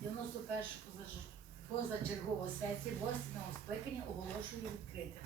91 позаж- позачергову сесію 8 скликання оголошую відкритим.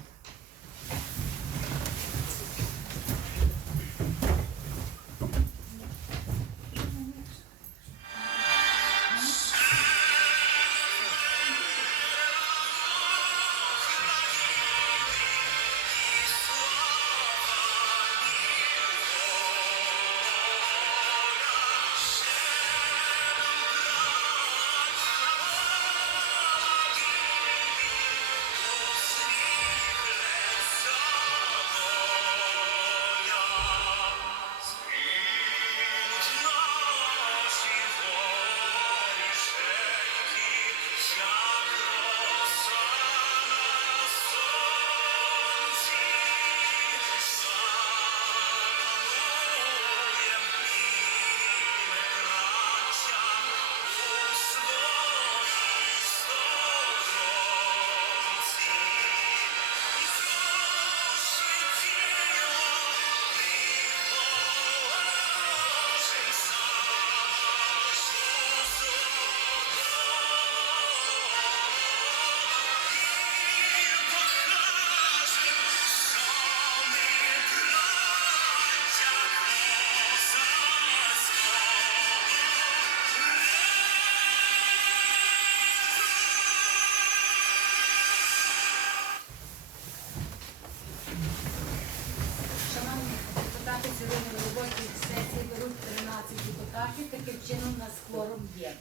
Депутати, сьогодні на роботі сесії беруть 13 депутатів, таким чином у нас кворум є.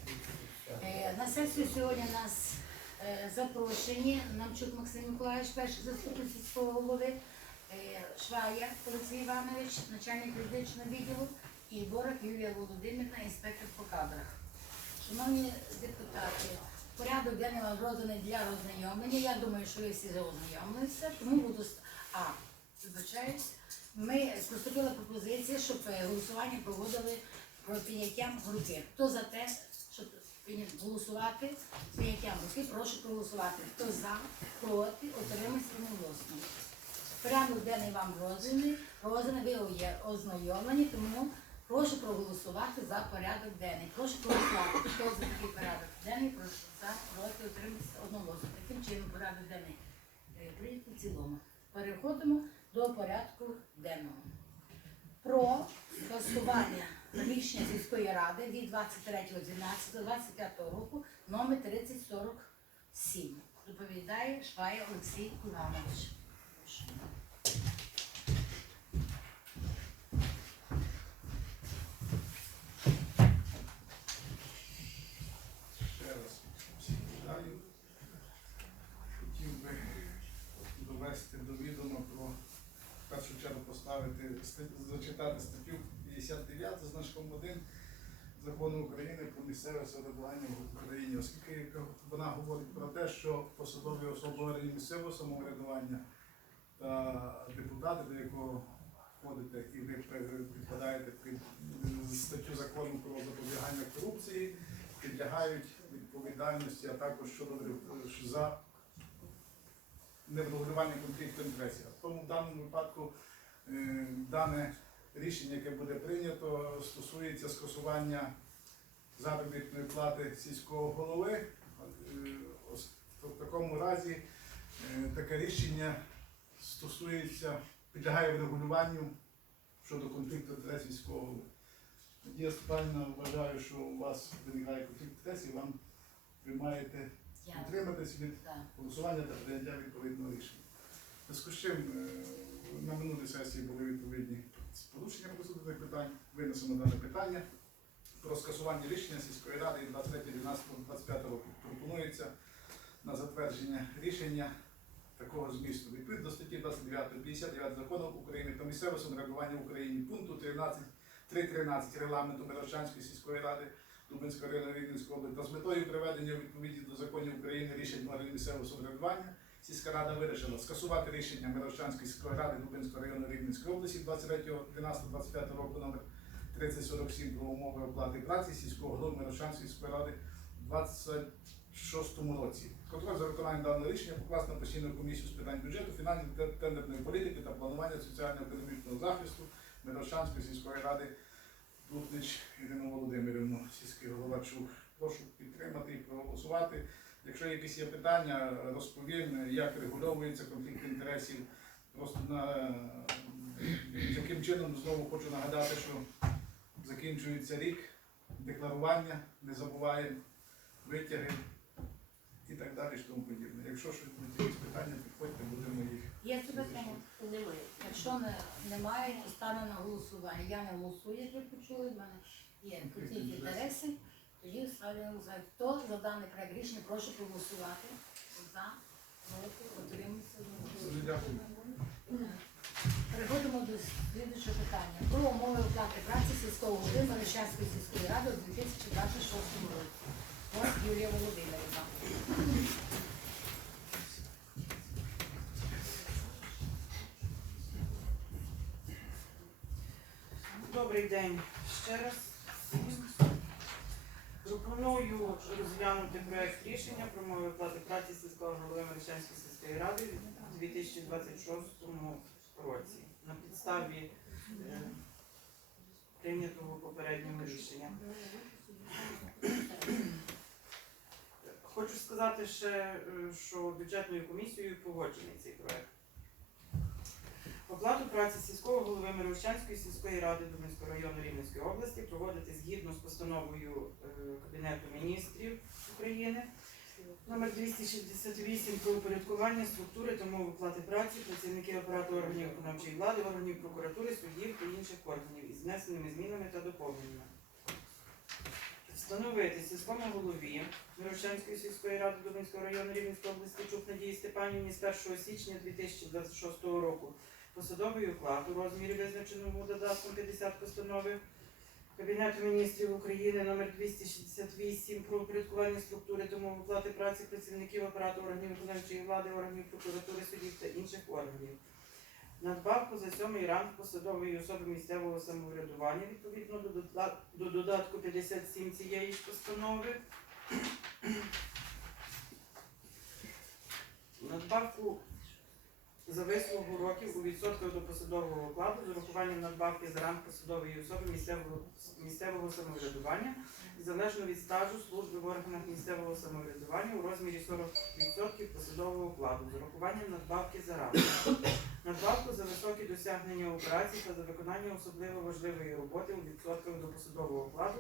Е, На сесію сьогодні нас е, запрошені Намчук Максим Миколаївич, перший заступник сільського голови, е, Швая Олексій Іванович, начальник юридичного відділу і Борок Юлія Володимирівна, інспектор по кадрах. Шановні депутати, порядок денний вам розданий для роззнайомлення. Я думаю, що ви всі ознайомилися, тому буду а вибачаюсь. Ми поступила пропозиція, щоб е, голосування проводили про підняттям руки. Хто за те, щоб голосувати з підняттям руки, прошу проголосувати. Хто за, проти, отримуйся одноголосно. Порядок денний вам розданий, розданий, ви є ознайомлені, тому прошу проголосувати за порядок денний. Прошу проголосувати. Хто за такий порядок денний, прошу за, проти, утриматися одноголосно. Таким чином порядок денний е, прийнято в цілому. Переходимо до порядку денного. Про скасування рішення сільської ради від 23.11.25 року номер 3047. Доповідає Швая Олексій Іванович. Прошу. Ще раз всіх вітаю. Хотів би довести до відома про в першу чергу поставити зачитати статтю 59 з значком 1 закону України про місцеве самоврядування в Україні, оскільки вона говорить про те, що посадові особи місцевого самоврядування та депутати, до якого входите і ви підпадаєте під статтю закону про запобігання корупції, підлягають відповідальності, а також щодо за неврегулювання конфлікту інтересів. Тому в даному випадку дане рішення, яке буде прийнято, стосується скасування заробітної плати сільського голови. Е, В такому разі е, таке рішення стосується, підлягає врегулюванню щодо конфлікту інтересів сільського голови. Надія Степанівна, вважаю, що у вас виникає конфлікт інтересів, вам ви маєте Я. утриматись від голосування та прийняття відповідного рішення. Зв'язку з чим е, на минулій сесії були відповідні порушення процедурних питань, винесено дане питання про скасування рішення сільської ради від 23.12.25 року. Пропонується на затвердження рішення такого змісту. Відповідно до статті 29 59 закону України про місцеве самоврядування в Україні пункту 13 3.13 регламенту Мирошанської сільської ради Дубинського району Рівненської області та з метою приведення у відповідність до законів України рішень органів місцевого самоврядування сільська рада вирішила скасувати рішення Мирошанської сільської ради Дубинського району Рівненської області 23.12.25 року номер 3047 про умови оплати праці сільського голови Мирошанської сільської ради у 26 році. Контроль за виконанням даного рішення покласти на постійну комісію з питань бюджету, фінансів, тендерної політики та планування соціально-економічного захисту Мирошанської сільської ради Дуднич Ірину Володимирівну, сільський голова Чух. Прошу підтримати і проголосувати. Якщо якісь є питання, розповім, як регульовується конфлікт інтересів. Просто на яким чином знову хочу нагадати, що закінчується рік, декларування, не забуваємо, витяги і так далі, і тому подібне. Якщо щось якісь питання, підходьте, будемо їх. Є це питання? Немає. Якщо не, немає, то ставлю на голосування. Я не голосую, як ви почули, в мене є конфлікт інтересів. Тоді ставлю за хто за даний проект рішення, прошу проголосувати. За, проти, дякую. Переходимо до слідчого питання. Про умови оплати праці сільського голови Марищанської сільської ради у 2026 році. Ось Юлія Володимирівна. Добрий день ще раз. Пропоную розглянути проект рішення про мови оплати праці сільського голови Мерещанської сільської ради у 2026 році на підставі е, прийнятого попереднього рішення. Хочу сказати ще, е, що бюджетною комісією погоджений цей проект. Оплату праці сільського голови Мирощанської сільської ради Дубинського району Рівненської області проводити згідно з постановою е, Кабінету міністрів України номер 268 про упорядкування структури та умов оплати праці працівників апарату органів виконавчої влади, органів прокуратури, суддів та інших органів із внесеними змінами та доповненнями. Встановити сільському голові Мирошенської сільської ради Дубинського району Рівненської області Чук Надії Степанівні з 1 січня 2026 року посадовий уклад у розмірі визначеному додатком 50 постанови Кабінету міністрів України номер 268 про упорядкування структури умов оплати праці працівників апарату органів виконавчої влади, органів прокуратури, судів та інших органів. Надбавку за сьомий ранг посадової особи місцевого самоврядування відповідно до додатку 57 цієї ж постанови. Надбавку за вислугу років у відсотках до посадового окладу з урахуванням надбавки за ранг посадової особи місцевого, місцевого самоврядування залежно від стажу служби в органах місцевого самоврядування у розмірі 40% посадового окладу з урахуванням надбавки за ранг. Надбавку за високі досягнення у праці та за виконання особливо важливої роботи у відсотках до посадового окладу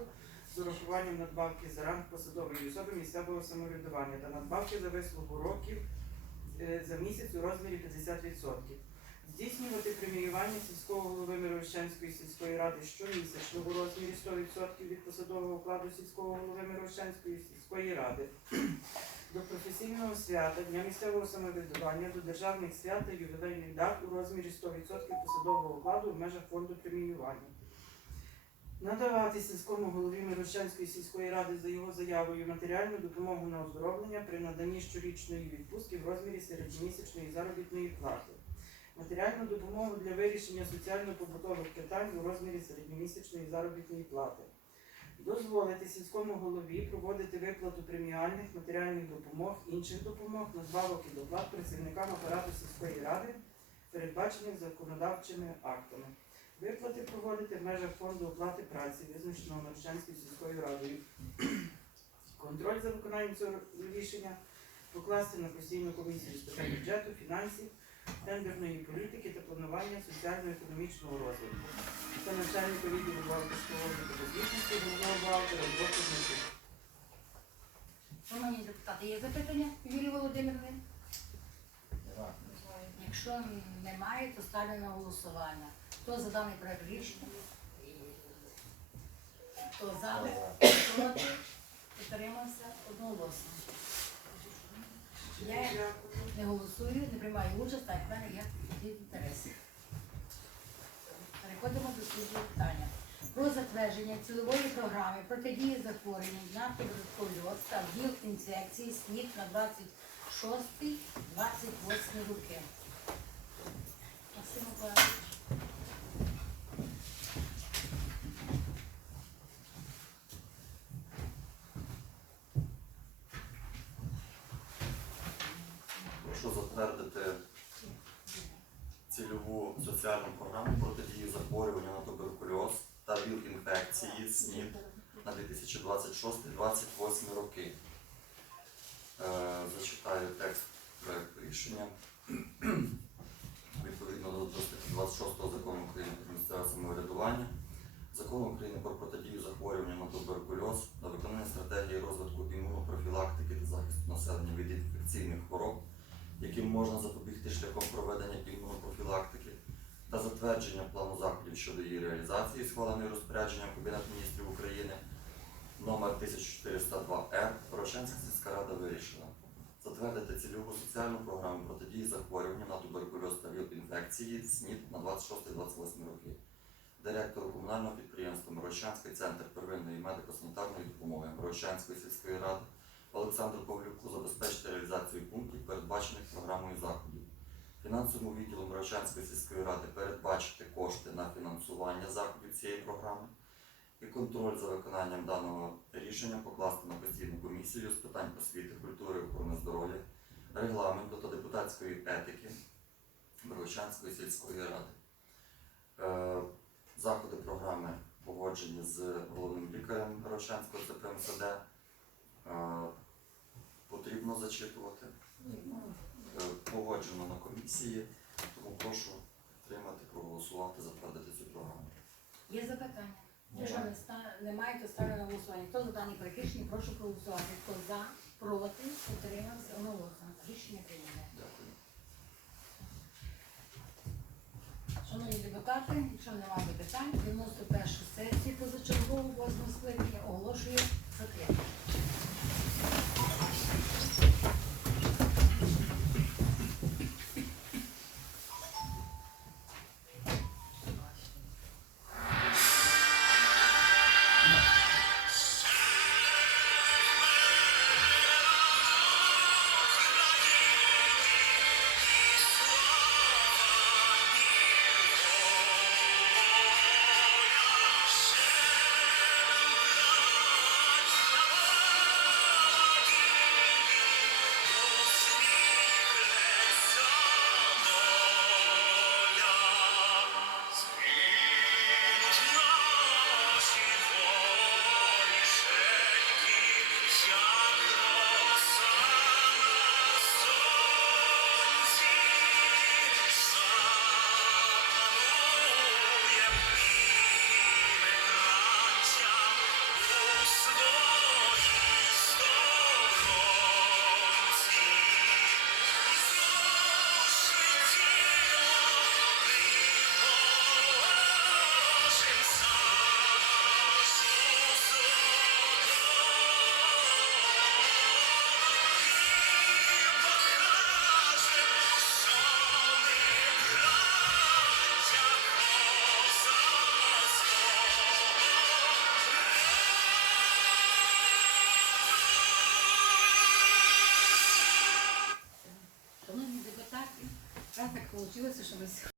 з урахуванням надбавки за ранг посадової особи місцевого самоврядування та надбавки за вислугу років за місяць у розмірі 50%. Здійснювати преміювання сільського голови Мирошенської сільської ради щомісячно у розмірі 100% від посадового окладу сільського голови Мирошенської сільської ради до професійного свята, Дня місцевого самоврядування, до державних свят та ювілейних дат у розмірі 100% посадового окладу в межах фонду преміювання. Надавати сільському голові Мирошенської сільської ради за його заявою матеріальну допомогу на оздоровлення при наданні щорічної відпустки в розмірі середньомісячної заробітної плати. Матеріальну допомогу для вирішення соціально-побутових питань у розмірі середньомісячної заробітної плати. Дозволити сільському голові проводити виплату преміальних матеріальних допомог, інших допомог, надбавок і доплат працівникам апарату сільської ради, передбачених законодавчими актами. Виплати проводити в межах фонду оплати праці, визначеного Мерчанською сільською радою. Контроль за виконанням цього рішення покласти на постійну комісію з питань бюджету, фінансів, тендерної політики та планування соціально-економічного розвитку. Це начальника відділу бухгалтерського та звітності, головного бухгалтера роботи з Шановні депутати, є запитання Юлії Володимирівни? Якщо немає, то ставлю на голосування. Хто за даний проект рішення? Хто за, проти, утримався одноголосно. Я не голосую, не приймаю участь, так як в мене є конфлікт. Переходимо до слідчого питання. Про затвердження цільової програми протидії захворюванням на туберкульоз та віл інфекції СНІД на 26-28 роки. Максим Миколаївич. Прошу затвердити цільову соціальну програму протидії захворювання на туберкульоз та ВІЛ-інфекції СНІД на 2026-2028 роки. Е, Зачитаю текст проекту рішення. Відповідно до статті 26 закону України про місцеве самоврядування, закону України про протидію захворюванням на туберкульоз на виконання стратегії розвитку імунопрофілактики та захисту населення від інфекційних хвороб, яким можна запобігти шляхом проведення імунопрофілактики та затвердження плану заходів щодо її розпорядженням Кабінету міністрів України номер 1402-Р, Порошенська сільська рада вирішила затвердити цільову соціальну програму протидії захворюванням на туберкульоз та віл-інфекції СНІД на 26-28 роки. Директору комунального підприємства Мирощанський центр первинної медико-санітарної допомоги Мирощанської сільської ради Олександру Павлюку забезпечити реалізацію пунктів, передбачених програмою заходів. Фінансовому відділу Мирощанської сільської ради передбачити кошти на фінансування заходів цієї програми і контроль за виконанням даного рішення покласти на постійну комісію з питань освіти, культури, охорони здоров'я, регламенту та депутатської етики Мирощанської сільської ради. Е, Заходи програми погоджені з головним лікарем Мирощанського ЦПМСД. Е, Потрібно зачитувати. Е, Погоджено на комісії, тому прошу підтримати, проголосувати, затвердити цю програму. Є запитання? Якщо не ста- немає, то ставлю на голосування. Хто за дані практичні, прошу проголосувати. Хто за, проти, утримався, одноголосно. Рішення прийнято. Дякую. Шановні депутати, якщо немає запитань, 91 сесію позачергову вийшло, що ми